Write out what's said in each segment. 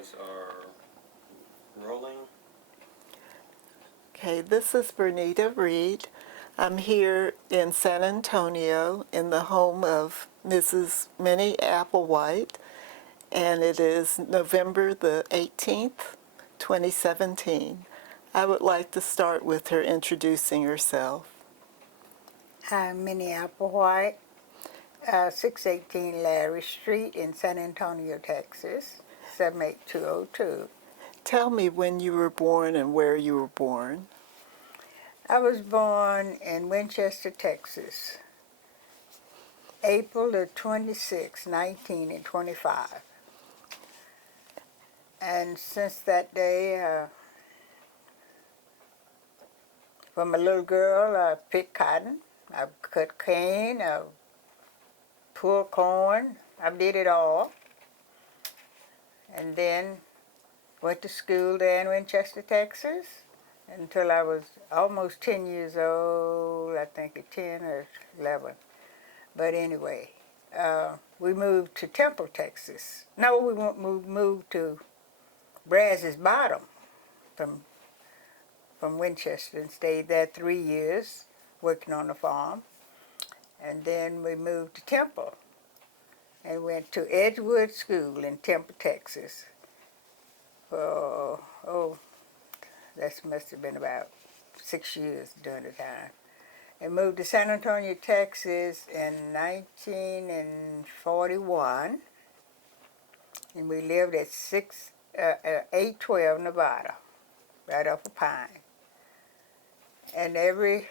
cameras are rolling. Okay, this is Bernita Reed. I'm here in San Antonio in the home of Mrs. Minnie Applewhite, and it is November the 18th, 2017. I would like to start with her introducing herself. I'm Minnie Applewhite, 618 Larry Street in San Antonio, Texas, 78202. Tell me when you were born and where you were born. I was born in Winchester, Texas, April the 26th, 1925. And since that day, from a little girl, I picked cotton, I cut cane, I pulled corn, I did it all. And then went to school there in Winchester, Texas, until I was almost 10 years old, I think at 10 or 11. But anyway, we moved to Temple, Texas. No, we moved to Brazos Bottom from Winchester and stayed there 3 years working on the farm. And then we moved to Temple and went to Edgewood School in Temple, Texas. That must have been about 6 years during the time. And moved to San Antonio, Texas in 1941. And we lived at 812 Nevada, right off of Pine. And every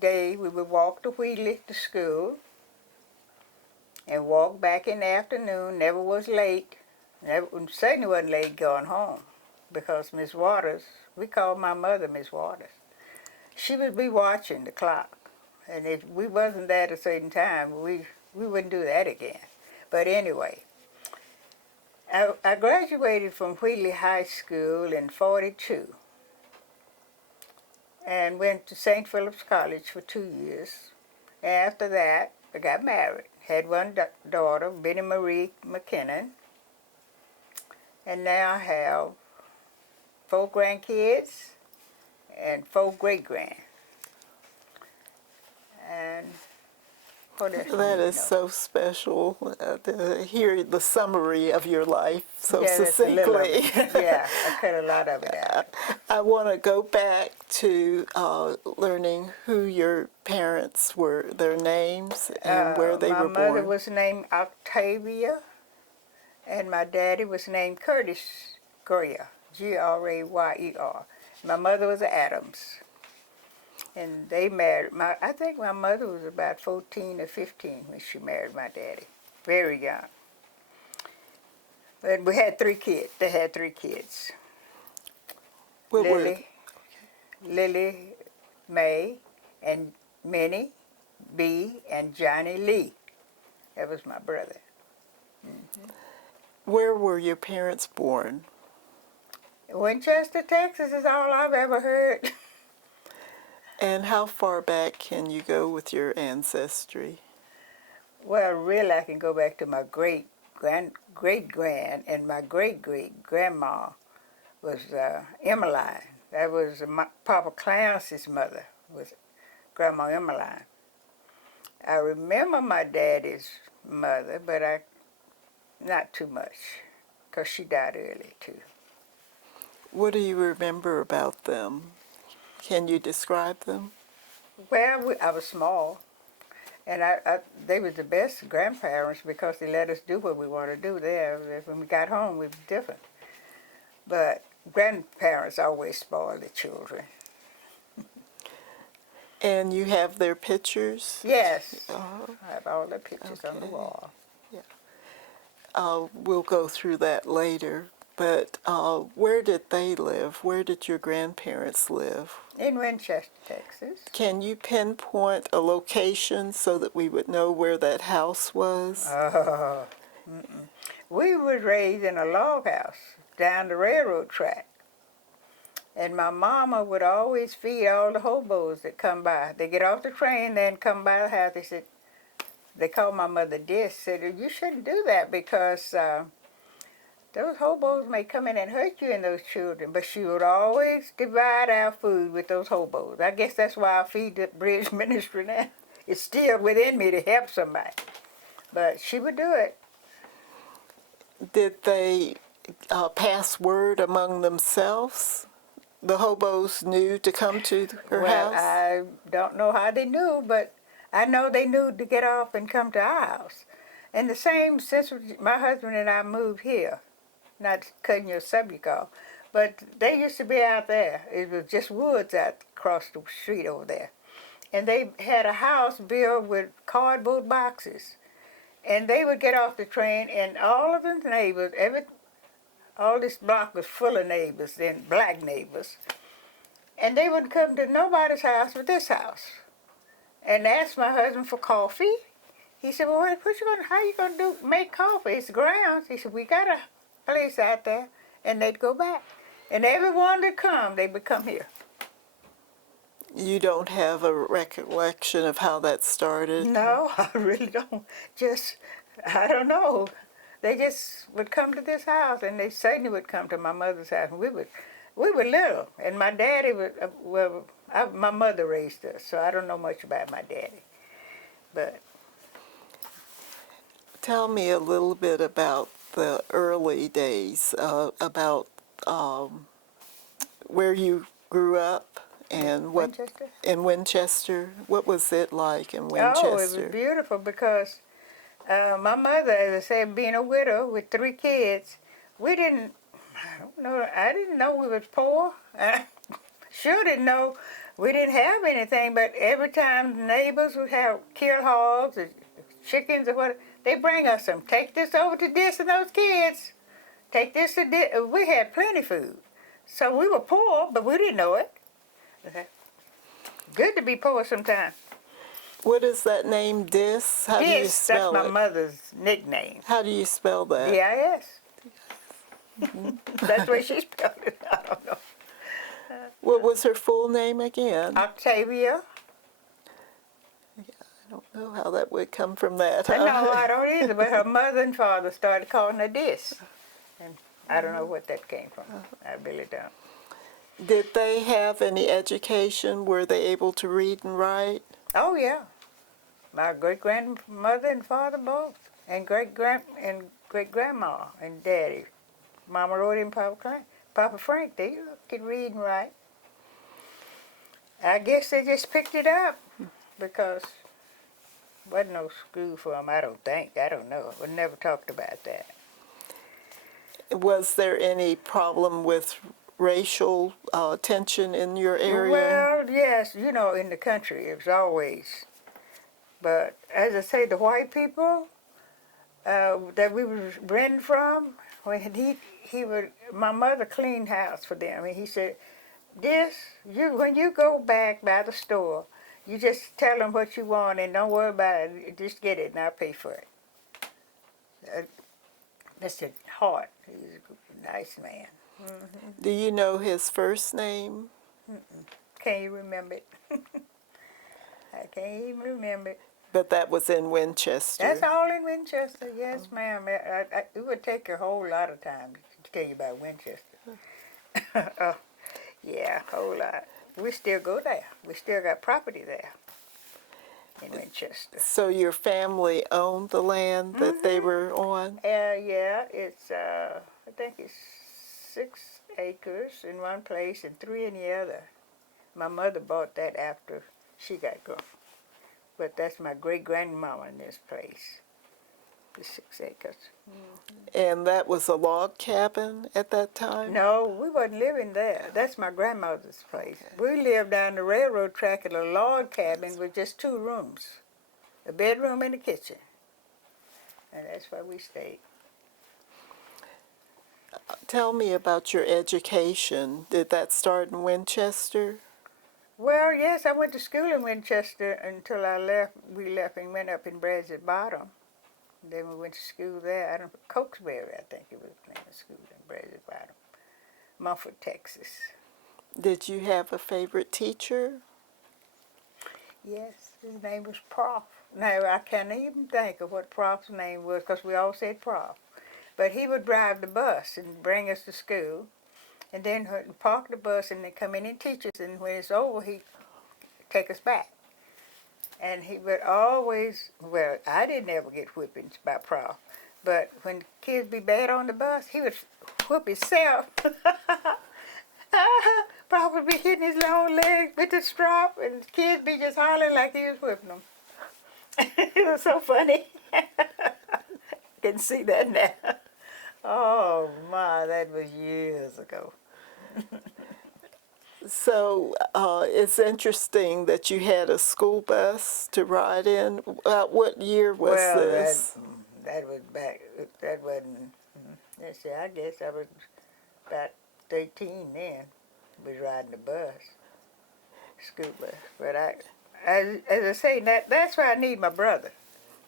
day we would walk to Wheatley to school and walk back in the afternoon, never was late. Certainly wasn't late going home because Miss Waters, we called my mother Miss Waters, she would be watching the clock. And if we wasn't there at a certain time, we wouldn't do that again. But anyway, I graduated from Wheatley High School in 42 and went to St. Philip's College for 2 years. And after that, I got married. Had one daughter, Betty Marie McKinnon. And now I have 4 grandkids and 4 great-grand. And what else? That is so special to hear the summary of your life so succinctly. Yeah, I cut a lot of it out. I want to go back to learning who your parents were, their names, and where they were born. My mother was named Octavia, and my daddy was named Curtis Grayer, Grayer. My mother was Adams. And they married, I think my mother was about 14 or 15 when she married my daddy, very young. But we had 3 kids, they had 3 kids. Lily, May, and Minnie, B, and Johnny Lee. That was my brother. Mm-hmm. Where were your parents born? Winchester, Texas is all I've ever heard. And how far back can you go with your ancestry? Well, really, I can go back to my great-grand, and my great-great-grandma was Emmeline. That was Papa Clancy's mother, was Grandma Emmeline. I remember my daddy's mother, but not too much, because she died early, too. What do you remember about them? Can you describe them? Well, I was small, and they were the best grandparents because they let us do what we wanted to do there. When we got home, we were different. But grandparents always spoil the children. And you have their pictures? Yes, I have all the pictures on the wall. Yeah. We'll go through that later. But where did they live? Where did your grandparents live? In Winchester, Texas. Can you pinpoint a location so that we would know where that house was? We were raised in a log house down the railroad track. And my mama would always feed all the hobos that come by. They get off the train, then come by the house. They called my mother Dis, said, you shouldn't do that because Those hobos may come in and hurt you and those children, but she would always divide our food with those hobos. I guess that's why I feed the bridge ministry now. It's still within me to help somebody. But she would do it. Did they pass word among themselves? The hobos knew to come to her Well, house? I don't know how they knew, but I know they knew to get off and come to our house. And the same since my husband and I moved here. Not cutting your subject off, but they used to be out there. It was just woods out across the street over there. And they had a house built with cardboard boxes. And they would get off the train, and all of the neighbors, all this block was full of neighbors, and black neighbors. And they wouldn't come to nobody's house but this house. And asked my husband for coffee. He said, well, how you going to make coffee? It's grounds. He said, we got a place out there, and they'd go back. And everyone that come, they would come here. You don't have a recollection of how that started? No, I really don't. I don't know. They just would come to this house, and they certainly would come to my mother's house. And we were little, and my daddy my mother raised us, so I don't know much about my daddy. But tell me a little bit about the early days, about where you grew up and what Winchester? in Winchester. What was it like in Winchester? Oh, it was beautiful because my mother, as I said, being a widow with 3 kids, I didn't know we was poor. I sure didn't know we didn't have anything, but every time the neighbors would have kill hogs or chickens or whatever, they bring us some. Take this over to this and those kids. Take this to this. We had plenty food. So we were poor, but we didn't know it. Good to be poor sometimes. What is that name, Dis? How do you spell that's my it? mother's nickname. How do you spell that? D-I-S. That's where she spelled it. I don't know. What was her full name again? Octavia. I don't know how that would come from that. No, I don't either, but her mother and father started calling her Dis. And I don't know what that came from. I really don't. Did they have any education? Were they able to read and write? Oh, yeah. My great-grandmother and father both. And great-grandma and daddy. Mama wrote in Papa Frank, they could read and write. I guess they just picked it up because wasn't no school for them, I don't think. I don't know. We never talked about that. Was there any problem with racial tension in your area? Well, yes, in the country, it was always. But as I say, the white people that we were renting from, when my mother cleaned house for them, and he said, when you go back by the store, you just tell them what you want and don't worry about it. Just get it and I'll pay for it. Mr. Hart, he's a nice man. Mm-hmm. Do you know his first name? Can't you remember it? I can't even remember it. But that was in Winchester. That's all in Winchester, yes, ma'am. It would take a whole lot of time to tell you about Winchester. Yeah, a whole lot. We still go there. We still got property there in Winchester. So your family owned the land that they were on? Yeah, it's, I think it's 6 acres in one place and 3 in the other. My mother bought that after she got gone. But that's my great-grandmama in this place, the 6 acres. And that was a log cabin at that time? No, we wasn't living there. That's my grandmother's place. We lived down the railroad track in a log cabin with just 2 rooms, a bedroom and a kitchen. And that's where we stayed. Tell me about your education. Did that start in Winchester? Well, yes, I went to school in Winchester until we left and went up in Brazos Bottom. Then we went to school there. Cokesbury, I think it was the name of school in Brazos Bottom. Mumford, Texas. Did you have a favorite teacher? Yes, his name was Prof. Now, I can't even think of what Prof's name was because we all said Prof. But he would drive the bus and bring us to school, and then park the bus and then come in and teach us. And when it's over, he'd take us back. And he would always, well, I didn't ever get whippings by Prof, but when kids be bad on the bus, he would whip himself. Prof would be hitting his long legs with the strap, and the kids be just hollering like he was whipping them. It was so funny. Can see that now. Oh my, that was years ago. So it's interesting that you had a school bus to ride in. What year was Well, this? that was back. That wasn't. Let's see. I guess I was about 13 then. Was riding the bus, school bus. But as I say, that's why I need my brother.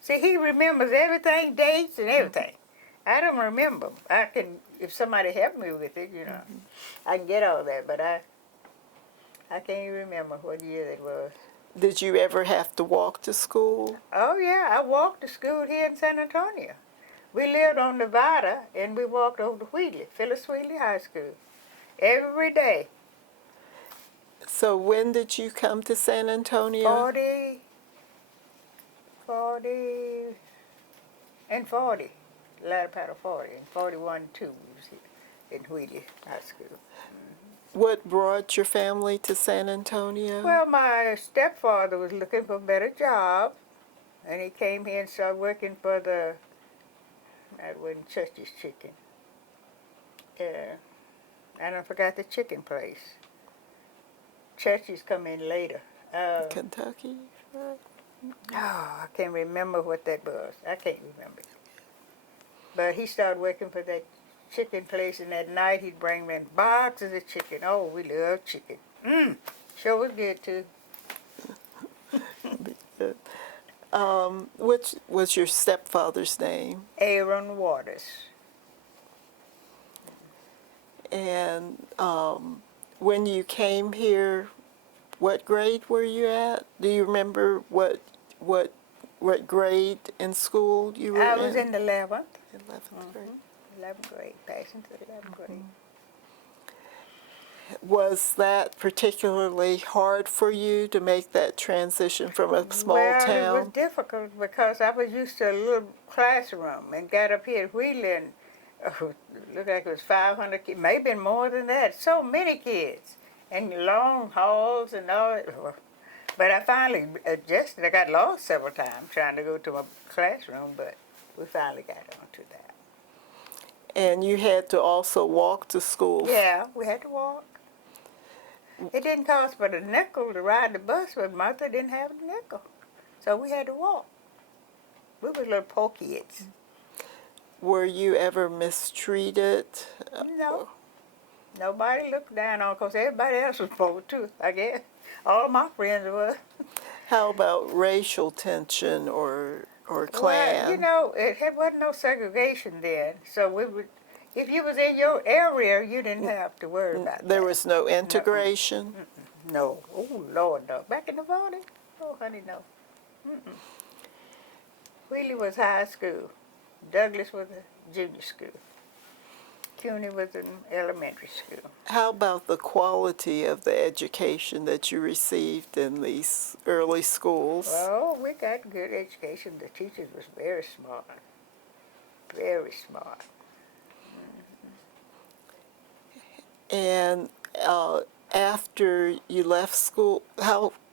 See, he remembers everything, dates and everything. I don't remember. I can, if somebody help me with it, you know, I can get all that. But I can't even remember what year it was. Did you ever have to walk to school? Oh yeah, I walked to school here in San Antonio. We lived on Nevada, and we walked over to Wheatley, Phyllis Wheatley High School, every day. So when did you come to San Antonio? 40, latter part of 40, and 41 too, we was here in Wheatley High School. What brought your family to San Antonio? Well, my stepfather was looking for a better job, and he came here and started working for that wasn't Church's Chicken. And I forgot the chicken place. Church's come in later. Kentucky? Oh, I can't remember what that was. I can't remember. But he started working for that chicken place, and at night he'd bring me in boxes of chicken. Oh, we love chicken. Sure was good too. What was your stepfather's name? Aaron Waters. And when you came here, what grade were you at? Do you remember what grade in school you were in? I was in the 11th. 11th grade. 11th grade, passing to the 11th grade. Was that particularly hard for you to make that transition from a small Well, town? it was difficult because I was used to a little classroom and got up here at Wheeling. And, looked like it was 500 kids, maybe more than that. So many kids, and long halls and all that. But I finally adjusted. I got lost several times trying to go to my classroom, but we finally got onto that. And you had to also walk to school? Yeah, we had to walk. It didn't cost but a nickel to ride the bus, but Martha didn't have a nickel. So we had to walk. We were little poor kids. Were you ever mistreated? No. Nobody looked down on, because everybody else was poor too, I guess. All my friends were. How about racial tension or clan? Well, you know, wasn't no segregation then. So we would, if you was in your area, you didn't have to worry about that. There was no integration? No. Oh, Lord, no. Back in the 40s? Oh, honey, no. Wheelie was high school. Douglas was a junior school. CUNY was an elementary school. How about the quality of the education that you received in these early schools? Well, we got good education. The teachers was very smart. Very smart. And after you left school,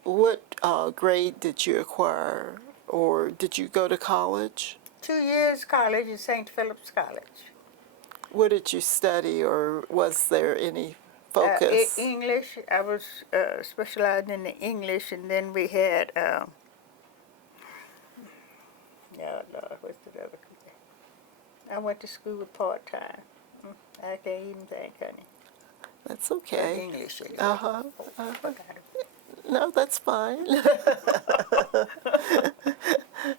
what grade did you acquire, or did you go to college? 2 years college at St. Philip's College. What did you study, or was there any focus? English. I was specialized in the English, and then we had, oh Lord, what's the other? I went to school part-time. I can't even think, honey. That's okay. English. Anyway. Uh-huh. No, that's fine.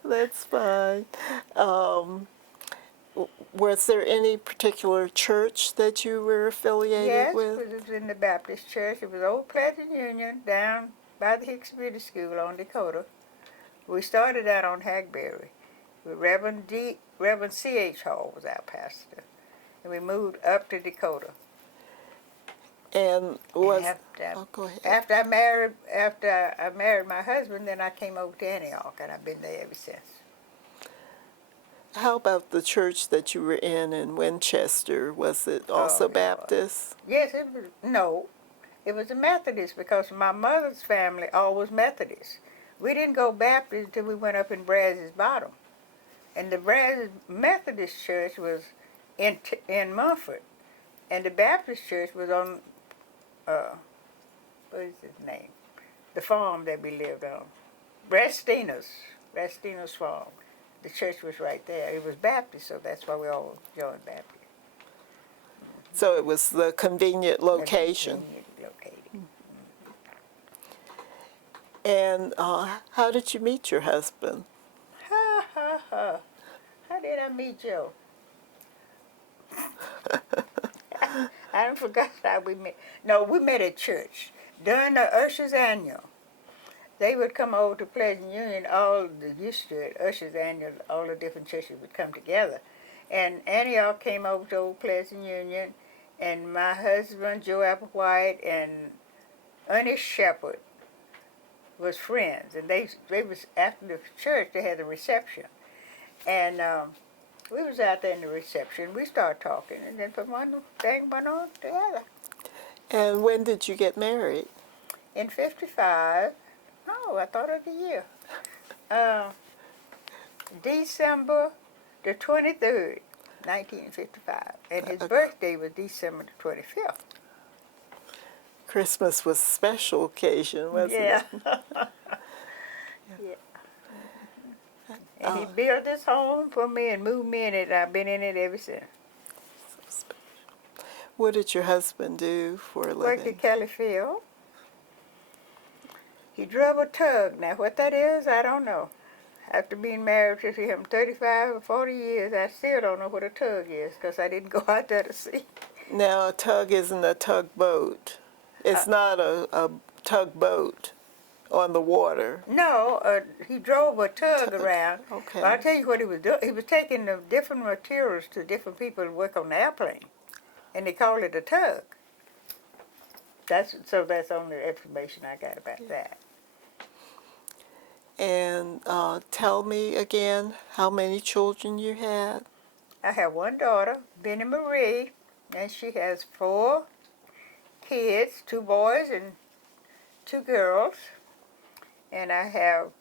That's fine. Was there any particular church that you were affiliated with? Yes, it was in the Baptist church. It was Old Pleasant Union down by the Hicks Beauty School on Dakota. We started out on Hackberry, Reverend C.H. Hall was our pastor. And we moved up to Dakota. And And go ahead. after I married my husband, then I came over to Antioch, and I've been there ever since. How about the church that you were in Winchester? Was it also Lord. Baptist? Yes, it was a Methodist because my mother's family all was Methodist. We didn't go Baptist until we went up in Brazos Bottom. And the Brazos Methodist Church was in Mumford. And the Baptist Church was on, what is his name? The farm that we lived on. Rastina's farm. The church was right there. It was Baptist, so that's why we all joined Baptist. So it was the convenient location. Convenient located. And how did you meet your husband? Ha ha ha. How did I meet Joe? I don't forgot how we met. No, we met at church during the Usher's Annual. They would come over to Pleasant Union, all the used to it, Usher's Annual, all the different churches would come together. And Antioch came over to Old Pleasant Union, and my husband, Joe Applewhite, and Ernest Shepherd was friends. And they was, after the church, they had a reception. And we was out there in the reception. We started talking, and then from one thing went on to the other. And when did you get married? In 55, no, I thought of the year. December the 23rd, 1955. And his birthday was December the 25th. Christmas was a special occasion, wasn't Yeah. it? Yeah. And he built this home for me and moved me in it. I've been in it ever since. What did your husband do for a Worked living? at Kelly Field. He drove a tug. Now, what that is, I don't know. After being married to him 35 or 40 years, I still don't know what a tug is because I didn't go out there to see. Now, a tug isn't a tugboat. It's not a tugboat on the water. No, he drove a tug around. Okay. But I'll tell you what he was doing. He was taking the different materials to different people to work on the airplane. And they called it a tug. That's the only information I got about that. And tell me again how many children you had. I have one daughter, Benny Marie, and she has 4 kids, 2 boys and 2 girls. And I have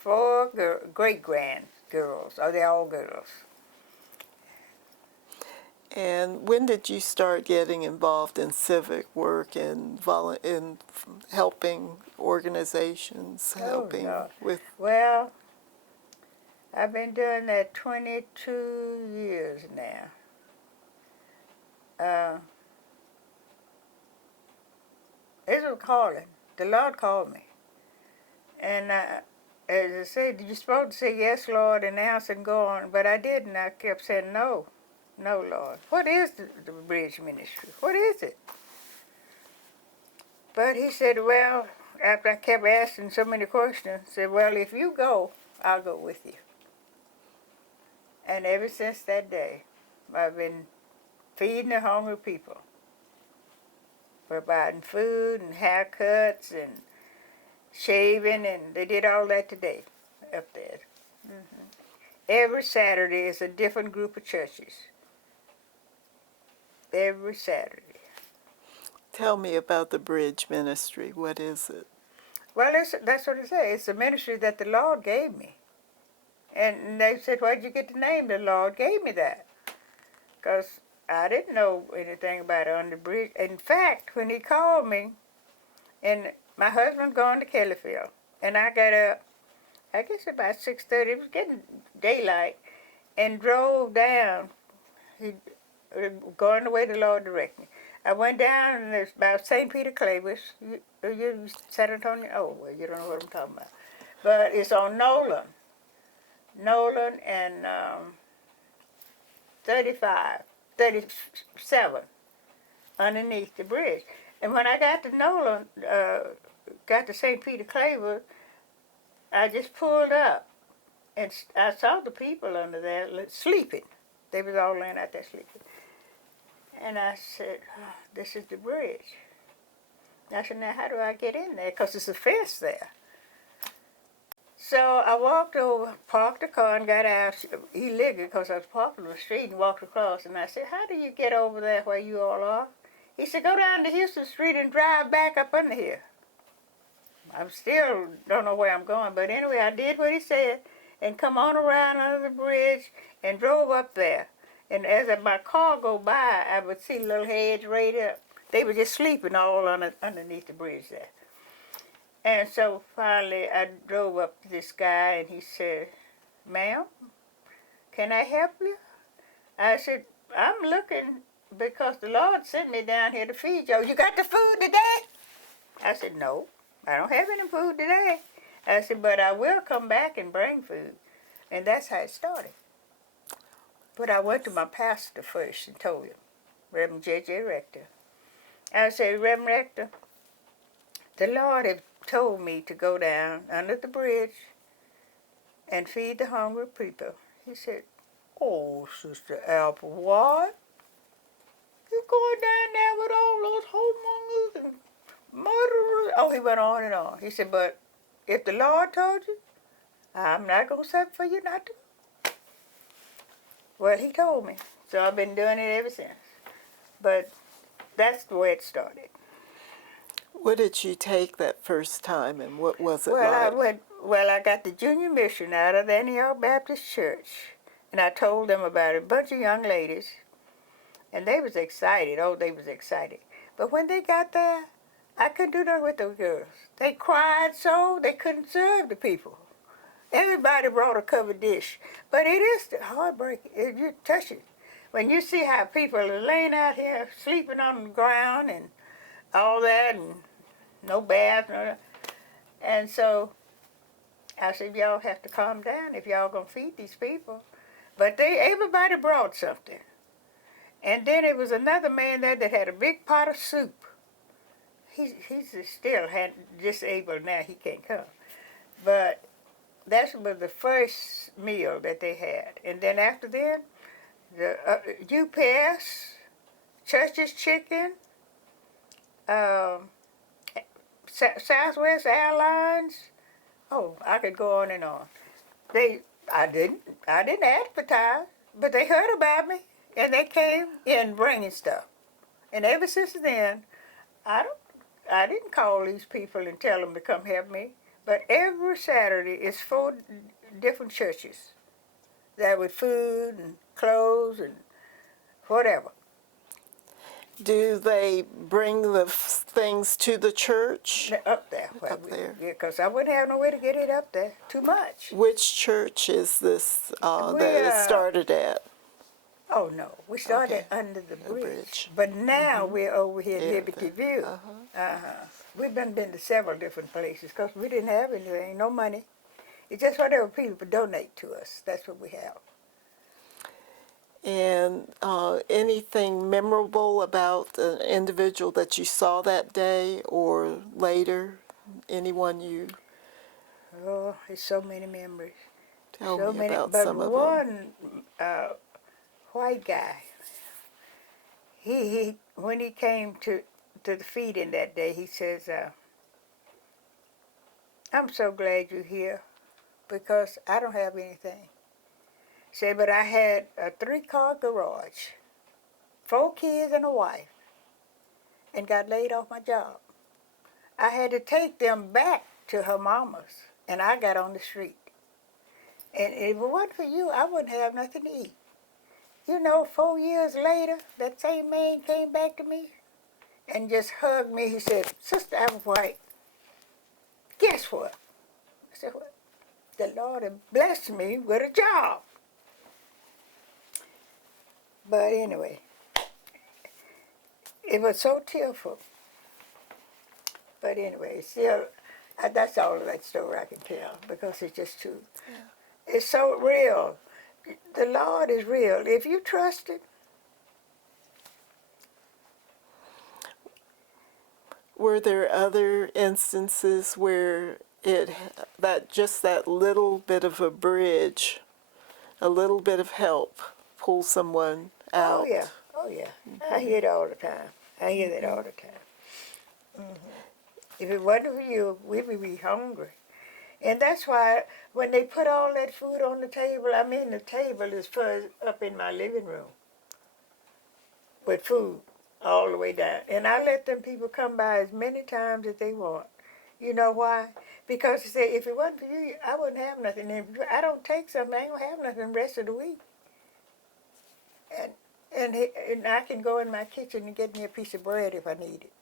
4 great-grand girls. Oh, they're all girls. And when did you start getting involved in civic work and in helping organizations, helping no. with? Well, I've been doing that 22 years now. It was calling. The Lord called me. And as I said, you're supposed to say, yes, Lord, and answer and go on. But I didn't. I kept saying, no. No, Lord. What is the bridge ministry? What is it? But he said, well, after I kept asking so many questions, said, well, if you go, I'll go with you. And ever since that day, I've been feeding the hungry people, providing food and haircuts and shaving, and they did all that today up there. Mm-hmm. Every Saturday is a different group of churches. Every Saturday. Tell me about the bridge ministry. What is it? Well, that's what I say. It's a ministry that the Lord gave me. And they said, where'd you get the name? The Lord gave me that. Because I didn't know anything about it on the bridge. In fact, when he called me, and my husband gone to Kellyfield, and I got up, I guess about 6:30, it was getting daylight, and drove down. Going the way the Lord directed me. I went down, and it's about St. Peter Clavis. You San Antonio? Oh, well, you don't know what I'm talking about. But it's on Nolan and 37 underneath the bridge. And when I got to Nolan, got to St. Peter Clavis, I just pulled up and I saw the people under there sleeping. They was all laying out there sleeping. And I said, oh, this is the bridge. I said, now how do I get in there? Because it's a fence there. So I walked over, parked the car, and got out illegally because I was parked on the street and walked across. And I said, how do you get over there where you all are? He said, go down to Houston Street and drive back up under here. I still don't know where I'm going, but anyway, I did what he said and come on around under the bridge and drove up there. And as my car go by, I would see a little hedge right up. They were just sleeping all underneath the bridge there. And so finally, I drove up to this guy, and he said, ma'am, can I help you? I said, I'm looking because the Lord sent me down here to feed you. You got the food today? I said, no, I don't have any food today. I said, but I will come back and bring food. And that's how it started. But I went to my pastor first and told him, Reverend J.J. Rector. I said, Reverend Rector, the Lord had told me to go down under the bridge and feed the hungry people. He said, oh, Sister Applewhite, you're going down there with all those homemongers and murderers. Oh, he went on and on. He said, but if the Lord told you, I'm not going to say for you not to. Well, he told me, so I've been doing it ever since. But that's the way it started. What did you take that first time, and what was it like? I got the junior mission out of the Antioch Baptist Church, and I told them about it. A bunch of young ladies, and they was excited. Oh, they was excited. But when they got there, I couldn't do nothing with those girls. They cried so they couldn't serve the people. Everybody brought a covered dish, but it is heartbreaking. You touch it. When you see how people are laying out here sleeping on the ground and all that, and no bath, and so I said, y'all have to calm down if y'all gonna feed these people. But everybody brought something. And then there was another man there that had a big pot of soup. He's still disabled now, he can't come. But that was the first meal that they had. And then after that, the UPS, Church's Chicken, Southwest Airlines. Oh, I could go on and on. I didn't advertise, but they heard about me, and they came in bringing stuff. And ever since then, I didn't call these people and tell them to come help me. But every Saturday is 4 different churches that with food and clothes and whatever. Do they bring the things to the church? Up there. Up there. Yeah, because I wouldn't have no way to get it up there. Too much. Which church is this that it started at? Oh, no. We started under the bridge. But now we're over here at Liberty View. We've been to several different places because we didn't have anything, no money. It's just whatever people donate to us. That's what we have. And anything memorable about an individual that you saw that day or later? Anyone you... Oh, there's so many memories. Tell so me many, about but some of them. one white guy, he when he came to the feeding that day, he says, I'm so glad you're here because I don't have anything. Say, but I had a 3-car garage, 4 kids and a wife, and got laid off my job. I had to take them back to her mama's, and I got on the street. And if it wasn't for you, I wouldn't have nothing to eat. You know, 4 years later, that same man came back to me and just hugged me. He said, Sister Applewhite, guess what? I said, what? The Lord had blessed me with a job. But anyway, it was so tearful. But anyway, still, that's all of that story I can tell because it's just true. Yeah. It's so real. The Lord is real. If you trust it. Were there other instances where that little bit of a bridge, a little bit of help, pull someone out. Oh yeah, oh yeah. I hear it all the time. I hear that all the time. If it wasn't for you, we would be hungry. And that's why when they put all that food on the table, I mean the table is first up in my living room with food all the way down. And I let them people come by as many times as they want. You know why? Because they say, if it wasn't for you, I wouldn't have nothing. And if I don't take something, I ain't going to have nothing the rest of the week. And I can go in my kitchen and get me a piece of bread if I need it.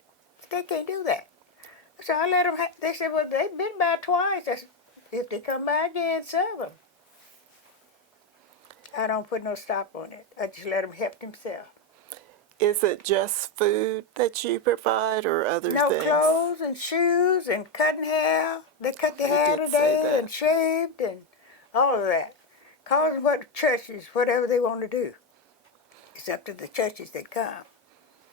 They can't do that. So I let them, they said, well, they've been by twice. Said, if they come by again, serve them. I don't put no stop on it. I just let them help themselves. Is it just food that you provide or other No things? clothes and shoes and cutting hair. They cut their hair did say today that. and shaved and all of that. Cause what churches, whatever they want to do. It's up to the churches that come.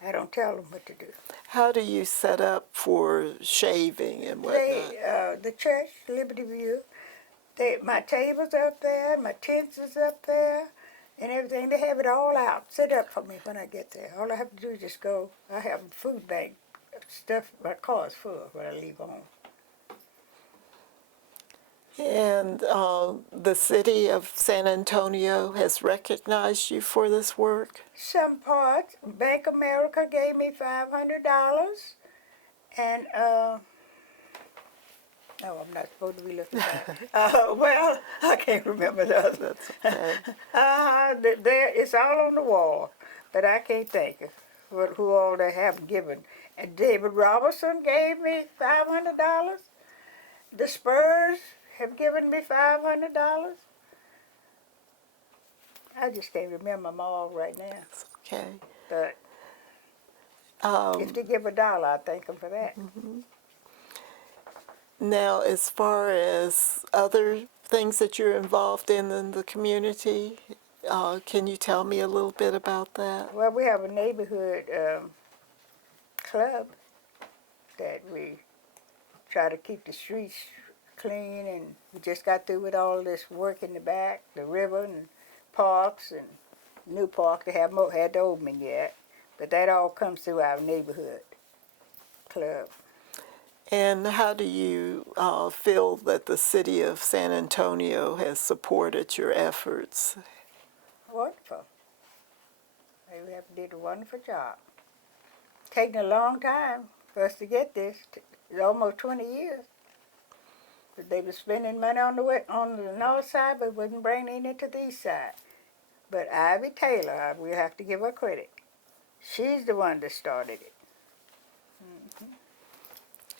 I don't tell them what to do. How do you set up for shaving and whatnot? The church, Liberty View, my table's up there, my tents is up there, and everything. They have it all out, set up for me when I get there. All I have to do is just go. I have a food bank stuff. My car's full when I leave home. And the city of San Antonio has recognized you for this work? Some parts, Bank America gave me $500, and no, I'm not supposed to be looking back. Well, I can't remember the other. That's okay. It's all on the wall, but I can't think of who all they have given. And David Robertson gave me $500. The Spurs have given me $500. I just can't remember them all right now. Okay. But if they give $1, I thank them for that. Now, as far as other things that you're involved in the community, can you tell me a little bit about that? Well, we have a neighborhood club that we try to keep the streets clean, and we just got through with all this work in the back, the river and parks and new park. They have had to open yet, but that all comes through our neighborhood club. And how do you feel that the city of San Antonio has supported your efforts? Wonderful. They have did a wonderful job. Taking a long time for us to get this. Almost 20 years. But they were spending money on the north side, but wouldn't bring it into the east side. But Ivy Taylor, we have to give her credit. She's the one that started it.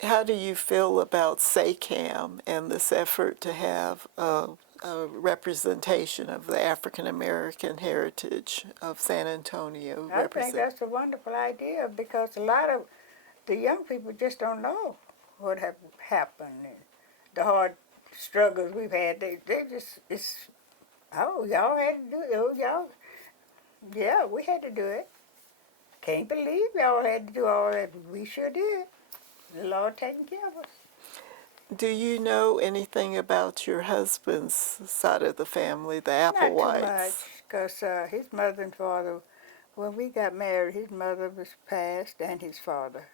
How do you feel about SAAACAM and this effort to have a representation of the African American heritage of San Antonio? I think that's a wonderful idea because a lot of the young people just don't know what have happened and the hard struggles we've had. They just, y'all had to do it. Oh, y'all, yeah, we had to do it. Can't believe y'all had to do all that. We sure did. The Lord taking care of us. Do you know anything about your husband's side of the family, the Not Applewhites? too much, because his mother and father, when we got married, his mother was passed and his father.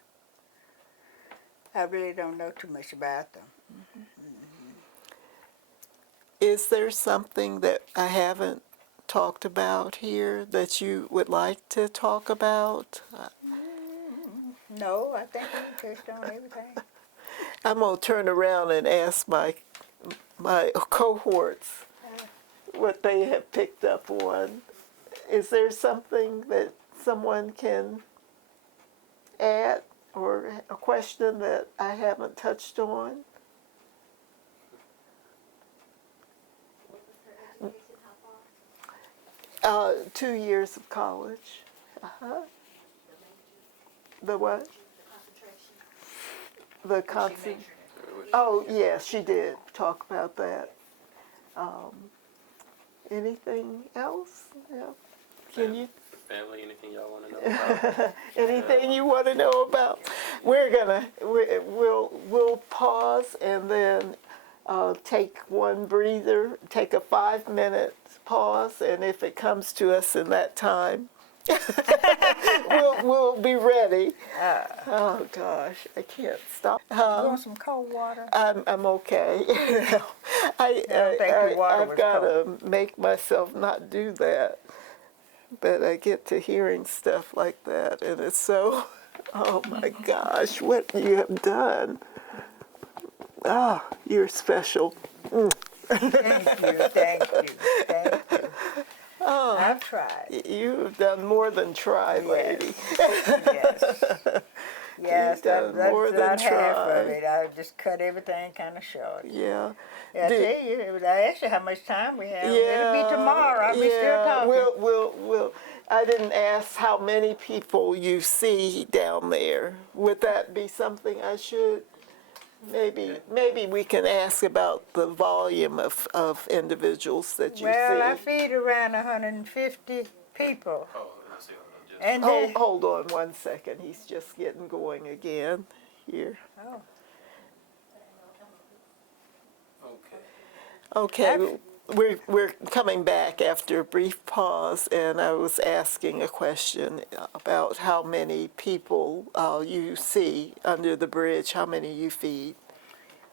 I really don't know too much about them. Is there something that I haven't talked about here that you would like to talk about? No, I think we touched on everything. I'm going to turn around and ask my cohorts what they have picked up on. Is there something that someone can add or a question that I haven't touched on? What was her education? How far? 2 years of college. Uh-huh. The The what? The concentration. The constant. Oh, yeah, she did talk about that. Anything else? Yeah. Can you family, anything y'all want to know about? Anything you want to know about? We'll pause and then take one breather, take a 5-minute pause, and if it comes to us in that time, we'll be ready. Oh gosh, I can't stop. You want some cold water? I'm okay. I don't think your water I've was got cold. to make myself not do that. But I get to hearing stuff like that, and it's so, oh my gosh, what you have done. Ah, you're special. Thank you. I've tried. You've done more than try, lady. Yes. Yes, done that's more than not half try. of it. I just cut everything kind of short. Yeah. I tell you, I asked you how much time we have. It'll be tomorrow. I'll be still talking. We'll. I didn't ask how many people you see down there. Would that be something I should? Maybe we can ask about the volume of individuals that you Well, I see. feed around 150 people. Oh, let's see. And Hold on one second. He's just getting going again here. oh, Okay, we're coming back after a brief pause, and I was asking a question about how many people you see under the bridge, how many you feed.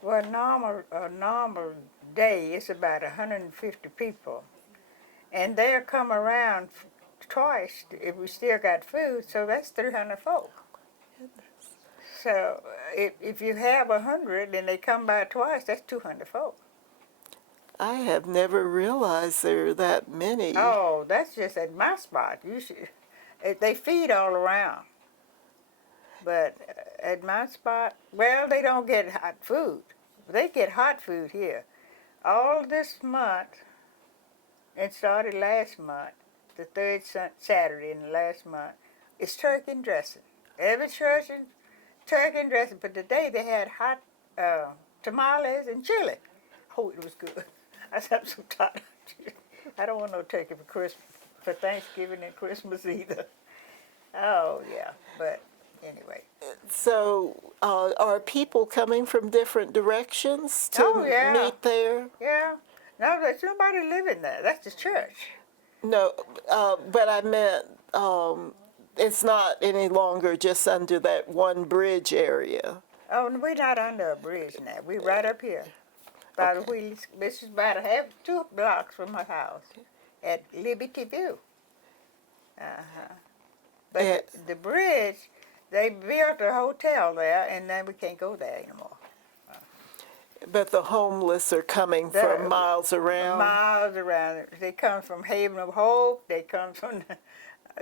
well, a normal day is about 150 people, and they'll come around twice if we still got food. So that's 300 folk. So if you have 100 and they come by twice, that's 200 folk. I have never realized there are that many. Oh, that's just at my spot. You should. They feed all around, but at my spot, well, they don't get hot food. They get hot food here. All this month, it started last month, the third Saturday in the last month. It's turkey and dressing. Every church is turkey and dressing, but today they had hot tamales and chili. Oh, it was good. I said, I'm so tired. I don't want no turkey for Thanksgiving and Christmas either. Oh, yeah. But anyway. So are people coming from different directions to Oh, yeah. meet there? Yeah. No, there's nobody living there. That's the church. No, but I meant it's not any longer just under that one bridge area. Oh, and we're not under a bridge now. We're right up here. This is about 2 blocks from my house at Liberty View. But the bridge, they built a hotel there, and then we can't go there anymore. But the homeless are coming from miles around. Miles around. They come from Haven of Hope. They come from,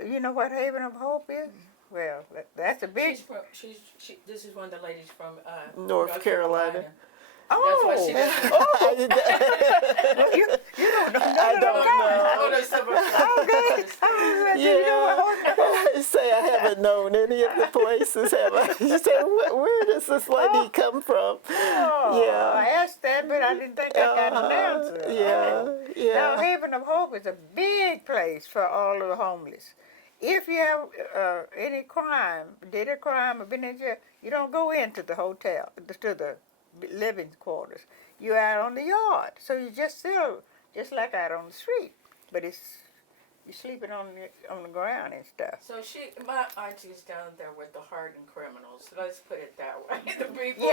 you know what Haven of Hope is? Well, that's a big. This is one of the ladies from North Carolina. Oh, That's what she does. you don't know. I don't know. Oh, no, somebody. Okay. Yeah. Say I haven't known any of the places, have I? You say, where does this lady come from? Oh, Yeah. I asked that, but I didn't think I got an answer. Yeah, Now, yeah. Haven of Hope is a big place for all of the homeless. If you have any crime, did a crime or been in jail, you don't go into the hotel, to the living quarters. You're out on the yard, so you just still just like out on the street, but you're sleeping on the ground and stuff. So my auntie's down there with the hardened criminals. Let's put it that way. The people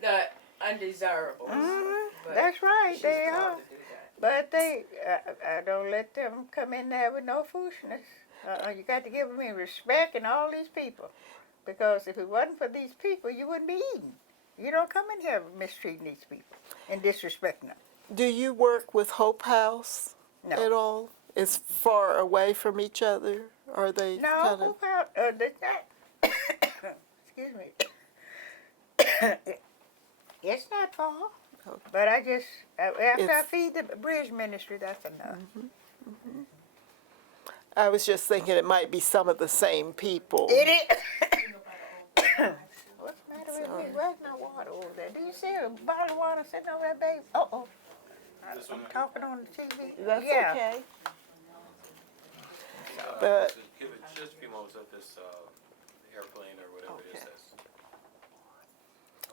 the undesirables. But That's right, she's they called are. to do that. But I don't let them come in there with no foolishness. You got to give them respect and all these people, because if it wasn't for these people, you wouldn't be eating. You don't come in here mistreating these people and disrespecting them. Do you work with Hope House No. at all? It's far away from each other? Are they No, kind of... Hope House, excuse me. It's not far. Okay. But I just, after I It's- feed the bridge ministry, that's enough. I was just thinking it might be some of the same people. It is. What's the matter with me? Where's my water over there? Do you see a bottle of water sitting over there, baby? Uh-oh. I'm talking on the TV. That's yeah. okay. But demos of this airplane or whatever it is. Okay. That's,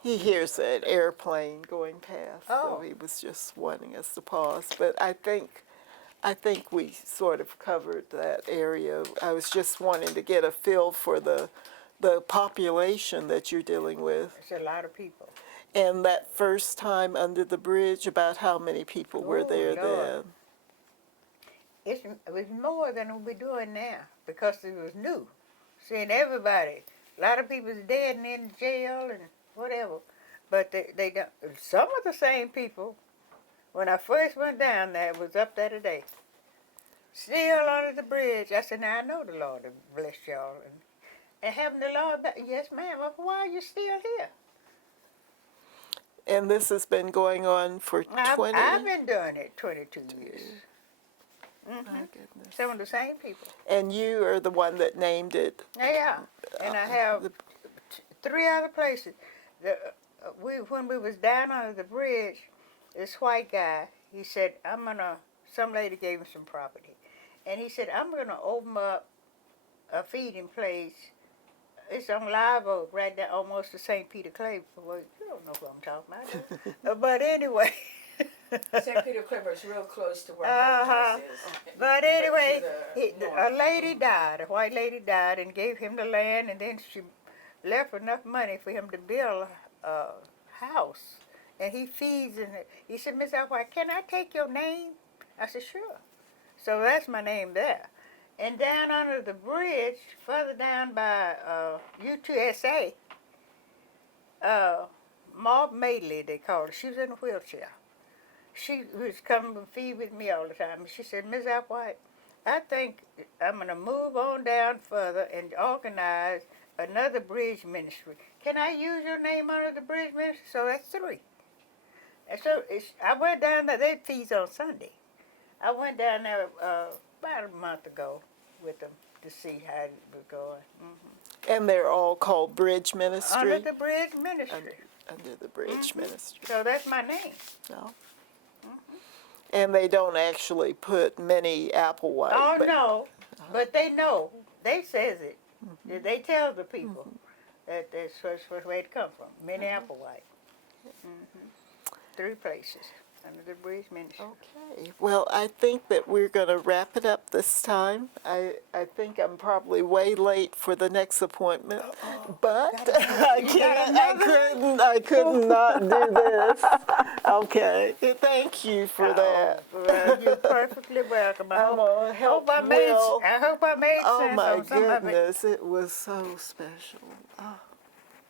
He hears an airplane going past, so Oh. he was just wanting us to pause. But I think we sort of covered that area. I was just wanting to get a feel for the population that you're dealing with. It's a lot of people. And that first time under the bridge, about how many people were Oh, there Lord. then? It was more than we're doing now because it was new. Seeing everybody. A lot of people's dead and in jail and whatever. But they don't, some of the same people, when I first went down there, was up there today. Still under the bridge. I said, now I know the Lord has blessed y'all. And having the Lord back, yes ma'am, well, why are you still here? And this has been going on for 20? I've been doing it 22 years. My goodness. Some of the same people. And you are the one that named it. Yeah, and I have 3 other places. When we was down under the bridge, this white guy, he said, some lady gave him some property. And he said, I'm going to open up a feeding place. It's on Live Oak, right there, almost to St. Peter Clay. Well, you don't know what I'm talking about. But anyway. St. Peter Claver is real close to where our house is. But anyway, To the a north. lady died, a white lady died, and gave him the land, and then she left enough money for him to build a house. And he feeds in it. He said, Miss Applewhite, can I take your name? I said, sure. So that's my name there. And down under the bridge, further down by U2SA, Maud Madeley, they called her. She was in a wheelchair. She was coming to feed with me all the time. She said, Miss Applewhite, I think I'm going to move on down further and organize another bridge ministry. Can I use your name under the bridge ministry? So that's 3. And so I went down there. They feed on Sunday. I went down there about a month ago with them to see how it was going. And they're all called Bridge Under Ministry? the bridge ministry. Under the Bridge Ministry. So that's my name. No? And they don't actually put Minnie Applewhite. Oh, but no. But they know. They says it. They tell the people that that's where it come from. Minnie Applewhite. 3 places under the bridge ministry. Okay. Well, I think that we're going to wrap it up this time. I think I'm probably way late for the next appointment, but I couldn't not do this. Okay. Thank you for that. Well, you're perfectly welcome. I'm gonna help I Will. hope I made Oh sense my on some of it. goodness, it was so special. Oh.